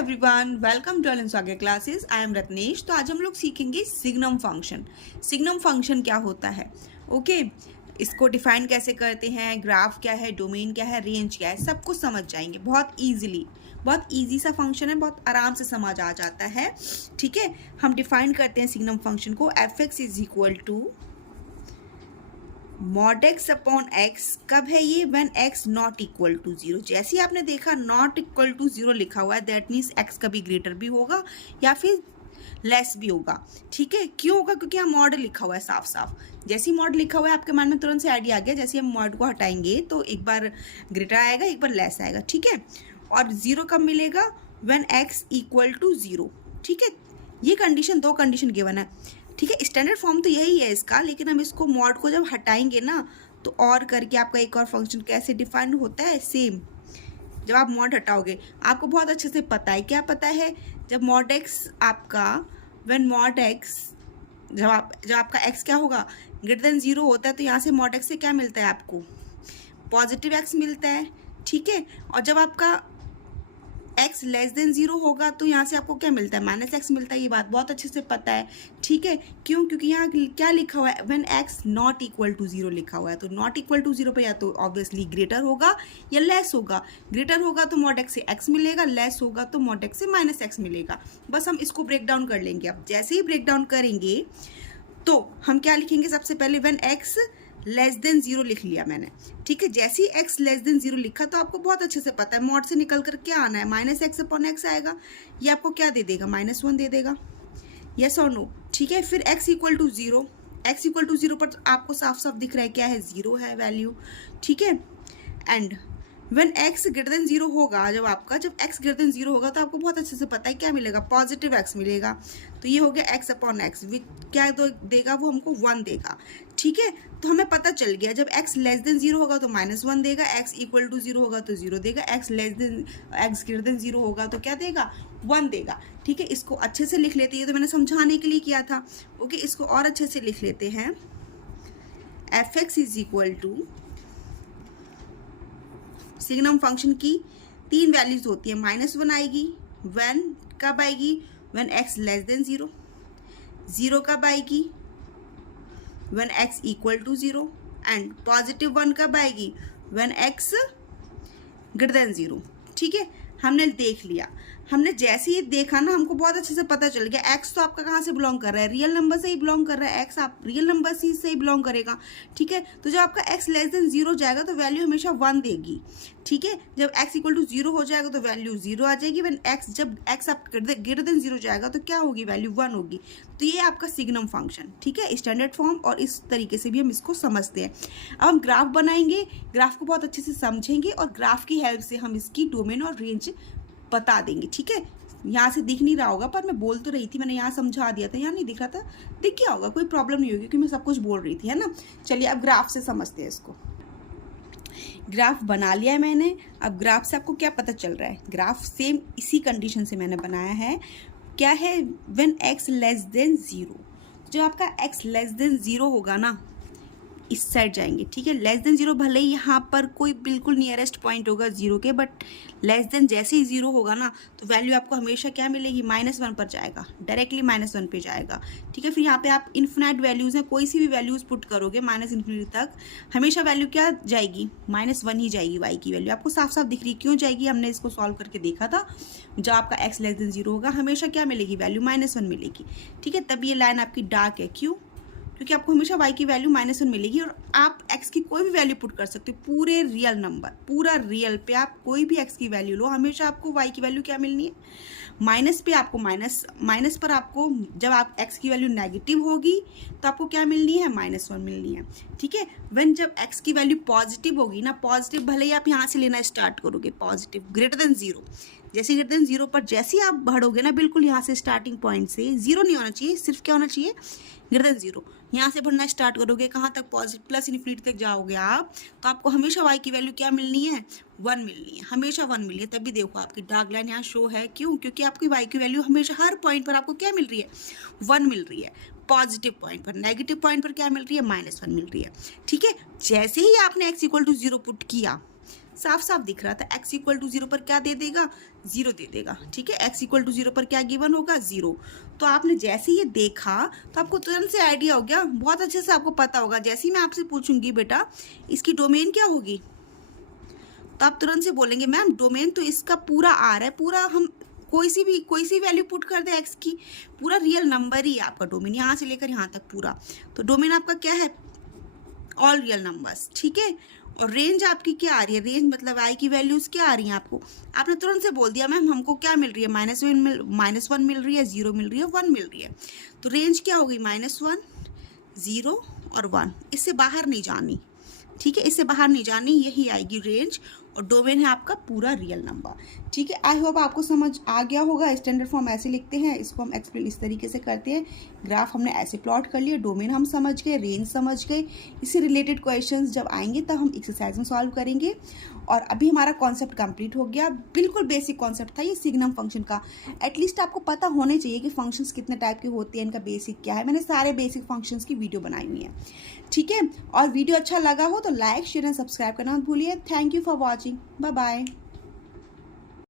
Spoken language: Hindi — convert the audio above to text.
एवरीवन, वेलकम टू आगे क्लासेस। I am Ratnesh. तो आज हम लोग सीखेंगे सिग्नम फंक्शन। सिग्नम फंक्शन क्या होता है, ओके इसको डिफाइन कैसे करते हैं, ग्राफ क्या है, डोमेन क्या है, रेंज क्या है, सब कुछ समझ जाएंगे बहुत ईजिली। बहुत ईजी सा फंक्शन है, बहुत आराम से समझ आ जाता है। ठीक है, हम डिफाइन करते हैं सिग्नम फंक्शन को। F X is equal to mod X upon X. कब है ये? When X not equal to zero. जैसे ही आपने देखा नॉट इक्वल टू जीरो लिखा हुआ है, दैट मीन्स एक्स कभी ग्रेटर भी होगा या फिर लेस भी होगा। ठीक है, क्यों होगा? क्योंकि यहाँ मॉड लिखा हुआ है साफ साफ। जैसे ही मॉड लिखा हुआ है आपके मन में तुरंत से आइडिया आ गया। जैसे हम मॉड को हटाएंगे तो एक बार ग्रेटर आएगा, एक बार लेस आएगा। ठीक है, और जीरो कब मिलेगा? When X equal to zero. ठीक है, ये कंडीशन, दो कंडीशन गिवन है। ठीक है, स्टैंडर्ड फॉर्म तो यही है इसका, लेकिन हम इसको मॉड को जब हटाएंगे ना तो और करके आपका एक और फंक्शन कैसे डिफाइन होता है, सेम। जब आप मॉड हटाओगे आपको बहुत अच्छे से पता है। क्या पता है? जब मॉड एक्स आपका, व्हेन मॉड एक्स, जब आपका एक्स क्या होगा, ग्रेटर देन जीरो होता है, तो यहाँ से मॉड एक्स से क्या मिलता है आपको? पॉजिटिव एक्स मिलता है। ठीक है, और जब आपका एक्स लेस देन जीरो होगा तो यहाँ से आपको क्या मिलता है? माइनस एक्स मिलता है। ये बात बहुत अच्छे से पता है। ठीक है, क्यों? क्योंकि यहाँ क्या लिखा हुआ है? When X not equal to zero लिखा हुआ है। तो नॉट इक्वल टू जीरो पर या तो ऑब्वियसली ग्रेटर होगा या लेस होगा। ग्रेटर होगा तो मॉड एक्स से एक्स मिलेगा, लेस होगा तो मॉड एक्स से माइनस एक्स मिलेगा। बस हम इसको ब्रेक डाउन कर लेंगे। अब जैसे ही ब्रेक डाउन करेंगे तो हम क्या लिखेंगे? सबसे पहले when X less than zero लिख लिया मैंने। ठीक है, जैसे ही एक्स लेस देन जीरो लिखा तो आपको बहुत अच्छे से पता है मॉड से निकल कर क्या आना है, माइनस एक्स अपॉन एक्स आएगा। ये आपको क्या दे देगा? -1 दे देगा। यस और नो? ठीक है, फिर X equal to zero. X equal to zero पर आपको साफ साफ दिख रहा है क्या है? जीरो है वैल्यू। ठीक है, and when X greater than zero होगा, जब एक्स ग्रेटर देन जीरो होगा तो आपको बहुत अच्छे से पता है क्या मिलेगा? पॉजिटिव एक्स मिलेगा। तो ये हो गया एक्स अपॉन एक्स, विच क्या देगा? वो हमको 1 देगा। ठीक है, तो हमें पता चल गया जब एक्स लेस देन जीरो होगा तो -1 देगा, एक्स इक्वल टू जीरो होगा तो 0 देगा, एक्स ग्रेटर देन जीरो होगा तो क्या देगा? 1 देगा। ठीक है, इसको अच्छे से लिख लेते हैं। तो मैंने समझाने के लिए किया था। ओके, इसको और अच्छे से लिख लेते हैं। F X is equal to, signum function की 3 वैल्यूज होती है। -1 आएगी, व्हेन कब आएगी? When X less than zero. 0 कब आएगी? When X equal to zero. And +1 कब आएगी? When X greater than zero. ठीक है, हमने देख लिया। हमने जैसे ही देखा ना, हमको बहुत अच्छे से पता चल गया एक्स तो आपका कहाँ से बिलोंग कर रहा है? रियल नंबर से ही बिलोंग कर रहा है। एक्स आप रियल नंबर से ही बिलोंग करेगा। ठीक है, तो जब आपका एक्स लेस देन जीरो जाएगा तो वैल्यू हमेशा 1 देगी। ठीक है, जब एक्स इक्वल टू जीरो हो जाएगा तो वैल्यू 0 आ जाएगी। जब एक्स आप ग्रेटर देन जीरो जाएगा तो क्या होगी? वैल्यू 1 होगी। तो ये आपका सिग्नम फंक्शन। ठीक है, स्टैंडर्ड फॉर्म, और इस तरीके से भी हम इसको समझते हैं। अब हम ग्राफ बनाएंगे, ग्राफ को बहुत अच्छे से समझेंगे और ग्राफ की हेल्प से हम इसकी डोमेन और रेंज बता देंगे। ठीक है, यहाँ से दिख नहीं रहा होगा पर मैं बोल तो रही थी, मैंने यहाँ समझा दिया था। यहाँ नहीं दिख रहा था, दिख गया होगा, कोई प्रॉब्लम नहीं होगी क्योंकि मैं सब कुछ बोल रही थी, है ना। चलिए अब ग्राफ से समझते हैं इसको। ग्राफ बना लिया है मैंने। अब ग्राफ से आपको क्या पता चल रहा है? ग्राफ सेम इसी कंडीशन से मैंने बनाया है। क्या है? When X less than zero. जब आपका एक्स लेस देन जीरो होगा ना, इस साइड जाएंगे। ठीक है, लेस देन जीरो भले ही यहाँ पर कोई बिल्कुल नियरेस्ट पॉइंट होगा जीरो के, बट लेस देन जैसे ही जीरो होगा ना तो वैल्यू आपको हमेशा क्या मिलेगी? -1 पर जाएगा, डायरेक्टली -1 पे जाएगा। ठीक है, फिर यहाँ पे आप इन्फिनाइट वैल्यूज़ हैं, कोई सी भी वैल्यूज़ पुट करोगे -∞ तक, हमेशा वैल्यू क्या जाएगी? -1 ही जाएगी। वाई की वैल्यू आपको साफ साफ दिख रही है। क्यों जाएगी? हमने इसको सॉल्व करके देखा था। जब आपका एक्स लेस देन जीरो होगा हमेशा क्या मिलेगी? वैल्यू -1 मिलेगी। ठीक है, तब ये लाइन आपकी डार्क है। क्यों? क्योंकि आपको हमेशा y की वैल्यू -1 मिलेगी और आप x की कोई भी वैल्यू पुट कर सकते हो। पूरे रियल नंबर, पूरा रियल पे आप कोई भी x की वैल्यू लो, हमेशा आपको y की वैल्यू क्या मिलनी है? माइनस पे आपको माइनस पर आपको, जब आप x की वैल्यू नेगेटिव होगी तो आपको क्या मिलनी है? -1 मिलनी है। ठीक है, व्हेन जब x की वैल्यू पॉजिटिव होगी ना, पॉजिटिव भले ही आप यहाँ से लेना स्टार्ट करोगे, पॉजिटिव ग्रेटर देन जीरो। जैसे ग्रेटर देन जीरो पर जैसे ही आप बढ़ोगे ना, बिल्कुल यहाँ से स्टार्टिंग पॉइंट से, जीरो नहीं होना चाहिए, सिर्फ क्या होना चाहिए? Greater than zero. यहाँ से बढ़ना स्टार्ट करोगे, कहाँ तक? प्लस इन्फिनिटी तक जाओगे आप, तो आपको हमेशा y की वैल्यू क्या मिलनी है? 1 मिलनी है, हमेशा 1 मिलनी है। तभी देखो आपकी डार्क लाइन यहाँ शो है। क्यों? क्योंकि आपकी y की वैल्यू हमेशा हर पॉइंट पर आपको क्या मिल रही है? 1 मिल रही है। पॉजिटिव पॉइंट पर, नेगेटिव पॉइंट पर क्या मिल रही है? -1 मिल रही है। ठीक है, जैसे ही आपने x इक्वल टू 0 पुट किया, साफ साफ दिख रहा था। x इक्वल टू 0 पर क्या दे देगा, 0 दे देगा। ठीक है, x इक्वल टू 0 पर क्या गिवन होगा, 0। तो आपने जैसे ये देखा तो आपको तुरंत से आइडिया हो गया, बहुत अच्छे से आपको पता होगा। जैसे ही मैं आपसे पूछूंगी बेटा इसकी डोमेन क्या होगी, तो आप तुरंत से बोलेंगे मैम डोमेन तो इसका पूरा आर है, पूरा हम कोई सी वैल्यू पुट कर दे x की, पूरा रियल नंबर ही है आपका डोमेन, यहाँ से लेकर यहाँ तक पूरा। तो डोमेन आपका क्या है, ऑल रियल नंबर्स। ठीक है, और रेंज आपकी क्या आ रही है, रेंज मतलब आई की वैल्यूज क्या आ रही हैं आपको, आपने तुरंत से बोल दिया मैम हमको क्या मिल रही है, -1 मिल रही है, 0 मिल रही है, 1 मिल रही है। तो रेंज क्या होगी, -1, 0 और 1, इससे बाहर नहीं जानी। ठीक है, इससे बाहर नहीं जानी, यही आएगी रेंज, और डोमेन है आपका पूरा रियल नंबर। ठीक है, आई होप आपको समझ आ गया होगा। स्टैंडर्ड फॉर्म ऐसे लिखते हैं, इसको हम एक्सप्लेन इस तरीके से करते हैं। ग्राफ हमने ऐसे प्लॉट कर लिए, डोमेन हम समझ गए, रेंज समझ गए। इससे रिलेटेड क्वेश्चंस जब आएंगे तब हम एक्सरसाइज में सॉल्व करेंगे। और अभी हमारा कॉन्सेप्ट कंप्लीट हो गया। बिल्कुल बेसिक कॉन्सेप्ट था ये सिग्नम फंक्शन का। एटलीस्ट आपको पता होने चाहिए कि फंक्शंस कितने टाइप के होते हैं, इनका बेसिक क्या है। मैंने सारे बेसिक फंक्शंस की वीडियो बनाई हुई है। ठीक है, और वीडियो अच्छा लगा हो तो लाइक शेयर एंड सब्सक्राइब करना मत भूलिए। Thank you for watching, bye bye.